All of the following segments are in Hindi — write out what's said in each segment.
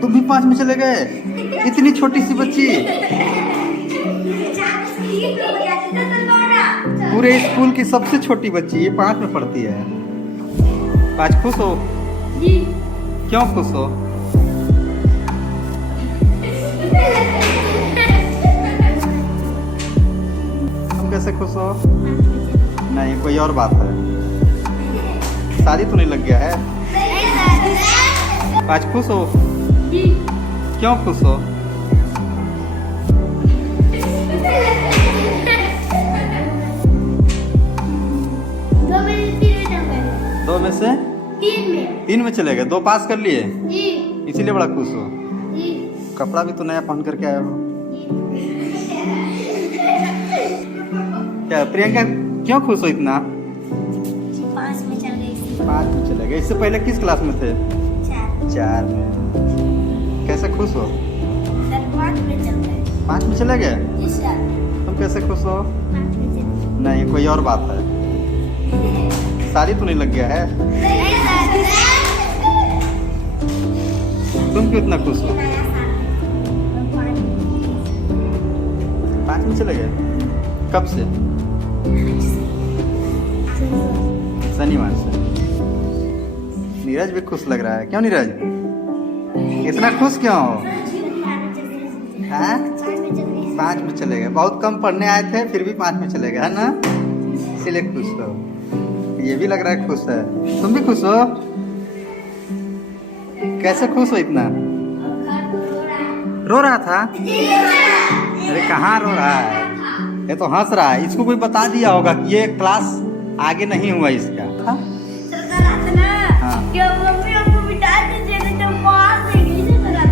तुम भी 5 में चले गए? इतनी छोटी सी बच्ची। पूरे स्कूल की सबसे छोटी बच्ची ये 5 में पढ़ती है। आज खुश हो? जी। क्यों खुश हो? तुम कैसे खुश हो? नहीं, कोई और बात है। शादी तो नहीं लग गया है? आज खुश हो? जी। क्यों खुश हो? दो में से 3 में चले गए। 2 पास कर लिए, जी। इसीलिए बड़ा खुश हो। जी। कपड़ा भी तो नया पहन करके आए हो। क्या प्रियंका, क्यों खुश हो इतना? 5 में चल गई। 5 में चले गए। इससे पहले किस क्लास में थे? 4 में। कैसे खुश हो? 5 में चल गए। 5 में चले गए? जी सर। तुम कैसे खुश हो? 5 में चल नहीं, कोई और बात है। शादी तो नहीं लग गया है? तुम क्यों इतना खुश हो? 5 में चले गए? कब से? शनिवार से। नीरज भी खुश लग रहा है। क्यों नीरज, इतना खुश क्यों हो? हाँ? 5 में चले गए। बहुत कम पढ़ने आए थे, फिर भी 5 में चले गए, है ना? इसीलिए खुश हो। ये भी लग रहा है खुश है। तुम भी खुश हो? कैसे खुश हो इतना? रो रहा था? अरे कहाँ रो रहा है? ये तो हंस रहा है। इसको कोई बता दिया होगा कि ये क्लास आगे नहीं हुआ इसका। हाँ?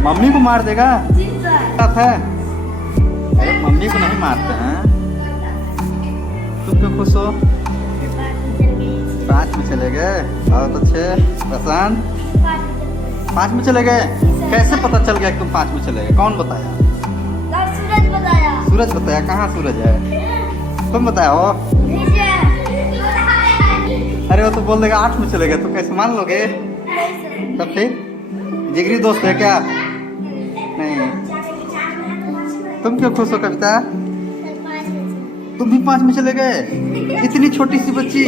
मम्मी को मार देगा? बात है? अरे मम्मी को नहीं मारते हैं। तुम क्यों खुश हो? 5 में चले गए। बहुत अच्छे। पसंद 5 में चले गए। कैसे पता चल गया कि तुम 5 में चले गए? कौन बताया? सूरज बताया। सूरज बताया? कहाँ सूरज है? तुम बताया हो? अरे वो तो बोल देगा 8 में चले गए, तो कैसे मान लोगे? तब फिर जिगरी दोस्त है क्या? नहीं। तुम क्यों खुश हो कविता? तुम भी 5 में चले गए? इतनी छोटी सी बच्ची।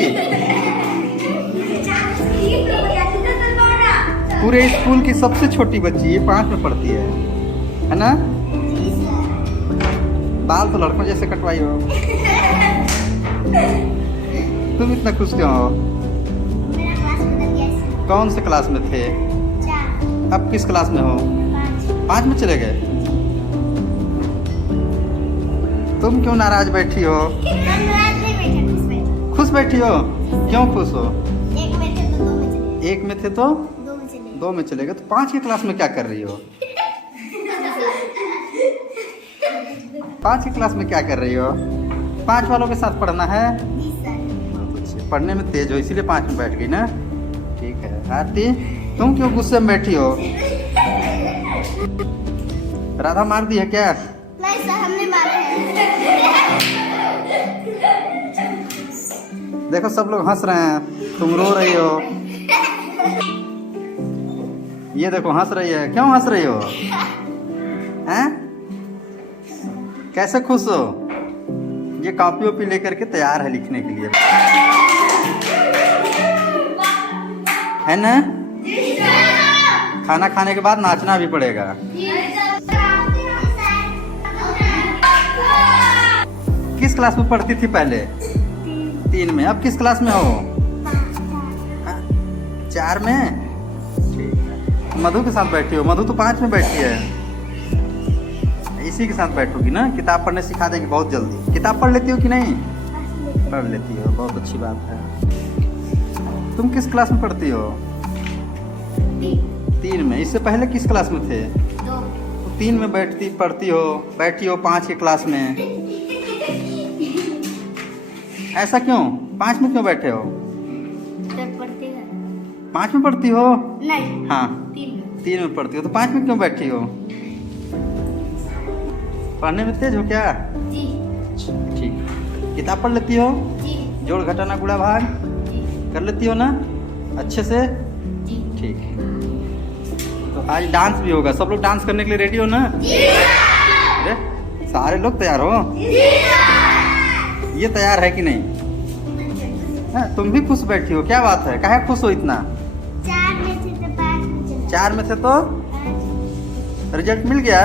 पूरे स्कूल की सबसे छोटी बच्ची ये 5 में पढ़ती है ना? बाल तो लड़कों जैसे कटवाई हो। तुम इतना खुश क्यों हो? कौन से क्लास में थे? अब किस क्लास में हो? 5 में चले गए। तुम क्यों नाराज बैठी हो? खुश बैठी हो? क्यों खुश हो? 1 में थे तो 2 में चले गए। तो 5 की क्लास में क्या कर रही हो? 5 की क्लास में क्या कर रही हो? 5 वालों के साथ पढ़ना है? पढ़ने में तेज हो, इसीलिए 5 में बैठ गई ना? ठीक है। आरती, तुम क्यों गुस्से में बैठी हो? राधा मार दी है क्या? नहीं सर, हमने मारे हैं। देखो सब लोग हंस रहे हैं, तुम रो रही हो। ये देखो हंस रही है। क्यों हंस रही हो? हैं? कैसे खुश हो? ये कॉपी वॉपी लेकर के तैयार है लिखने के लिए, है ना? खाना खाने के बाद नाचना भी पड़ेगा। किस क्लास में पढ़ती थी पहले? 3 में। अब किस क्लास में हो? 4 में। ठीक है। मधु के साथ बैठी हो? मधु तो 5 में बैठी है। इसी के साथ बैठोगी ना? किताब पढ़ने सिखा देगी बहुत जल्दी। किताब पढ़ लेती हो कि नहीं? पढ़ लेती हो, बहुत अच्छी बात है। तुम किस क्लास में पढ़ती हो? 3 में। इससे पहले किस क्लास में थे? 2। 3 में पढ़ती हो, बैठी हो 5 की क्लास में। ऐसा क्यों? 5 में क्यों बैठे हो? 5 में पढ़ती हो? नहीं। हाँ, 3 में पढ़ती हो। तो 5 में क्यों बैठी हो? पढ़ने में तेज हो क्या? जी। ठीक। किताब पढ़ लेती हो? जी। जोड़ घटाना गुणा भाग जी। कर लेती हो ना अच्छे से? जी। ठीक है। तो आज डांस भी होगा, सब लोग डांस करने के लिए रेडी हो ना? अरे सारे लोग तैयार हो? ये तैयार है कि नहीं? हाँ, तुम भी खुश बैठी हो, क्या बात है, काहे खुश हो इतना? 4 में से तो 5 में चला। 4 में से तो रिजल्ट मिल गया?